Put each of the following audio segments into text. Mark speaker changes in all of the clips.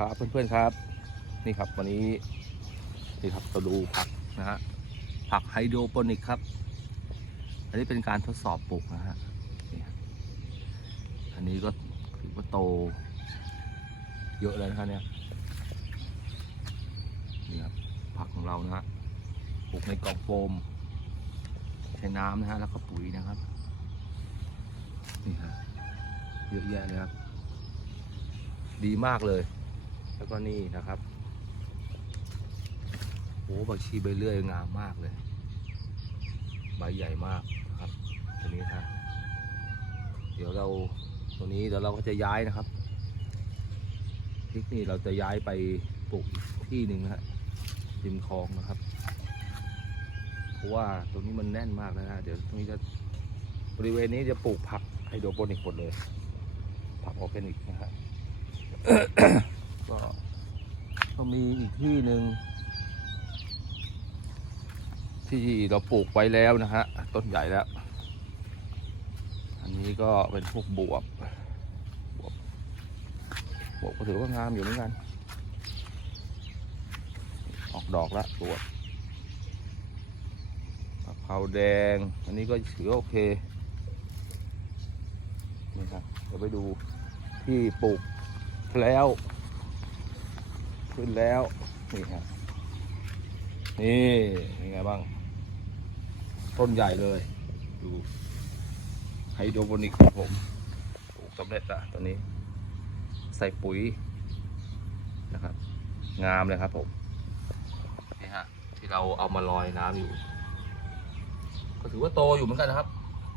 Speaker 1: ครับเพื่อนๆครับ นี่ครับวันนี้นี่ครับเราดูผักนะฮะผักไฮโดรโปนิกครับ อันนี้เป็นการทดสอบปลูกนะฮะอันนี้ก็ถือว่าโต เยอะเลยนะครับเนี่ยนี่ครับผักของเรานะฮะปลูกในกล่องโฟม ใช้น้ำนะฮะแล้วก็ปุ๋ยนะครับนี่ครับเยอะแยะเลยครับ ดีมากเลย แล้วก็นี่นะครับโอ้บักชีใบเลื่อยงามมากเลยใบใหญ่มากนะครับตัวนี้นะเดี๋ยวเราตัวนี้เดี๋ยวเราก็จะย้ายนะครับพริกนี่เราจะย้ายไปปลูกอีกที่หนึ่งนะฮะริมคลองนะครับเพราะว่าตรงนี้มันแน่นมากแล้วนะเดี๋ยวตรงนี้จะบริเวณนี้จะปลูกผักไฮโดรโปนิกหมดเลย ผักออร์แกนิกนะฮะ มีอีกที่หนึ่งที่เราปลูกไว้แล้วนะฮะ ต้นใหญ่แล้ว อันนี้ก็เป็นพวกบวบบวบบวบก็ถือว่างามอยู่เหมือนกัน ออกดอกแล้วบวบมะเพราแดง อันนี้ก็ถือโอเคนี่ครับเดี๋ยวไปดูที่ปลูกแล้ว ขึ้นแล้ว นี่ครับ นี่เป็นไงบ้าง ต้นใหญ่เลย ดูไฮโดรโปนิกของผมปลูกสำเร็จละตัวนี้ ใส่ปุ๋ยนะครับ งามเลยครับผม นี่ฮะ ที่เราเอามาลอยน้ำอยู่ ก็ถือว่าโตอยู่เหมือนกันนะครับ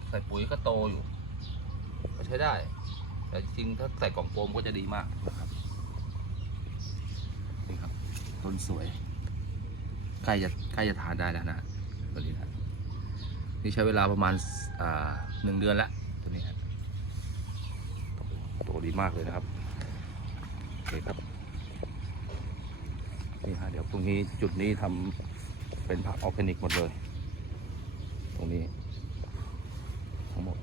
Speaker 1: ใส่ปุ๋ยก็โตอยู่ ก็ใช้ได้ แต่จริงถ้าใส่กล่องโฟมก็จะดีมากนะครับ ต้นสวยใกล้จะใกล้จะทานได้แล้วนะตัวนี้นะนี่ใช้เวลาประมาณหนึ่งเดือนละตัวนี้ฮะโตดีมากเลยนะครับโอเคครับนี่ฮะเดี๋ยวตรงนี้จุดนี้ทำเป็นผักออร์แกนิกหมดเลย ตรงนี้ทั้งหมด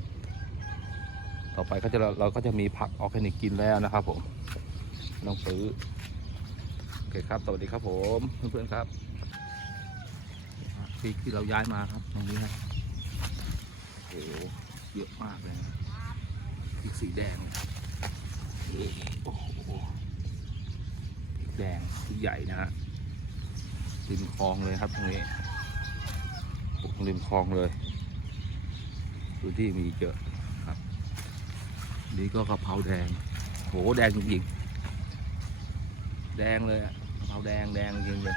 Speaker 1: ต่อไปก็จะเราก็จะมีผักออร์แกนิกกินแล้วนะครับผมต้องซื้อ เคครับ สวัสดีครับผมเพื่อนๆครับพริกที่เราย้ายมาครับตรงนี้ครับโอ้โหเยอะมากเลยนะพริกสีแดงโอ้โหพริกแดงพริกใหญ่นะฮะริมคลองเลยครับตรงนี้ปลูกริมคลองเลยพื้นที่มีเยอะครับ นี่ก็กะเพราแดงโหแดงจริงๆ แดงเลยอะมะพร้าวแดงแดงจริงเลย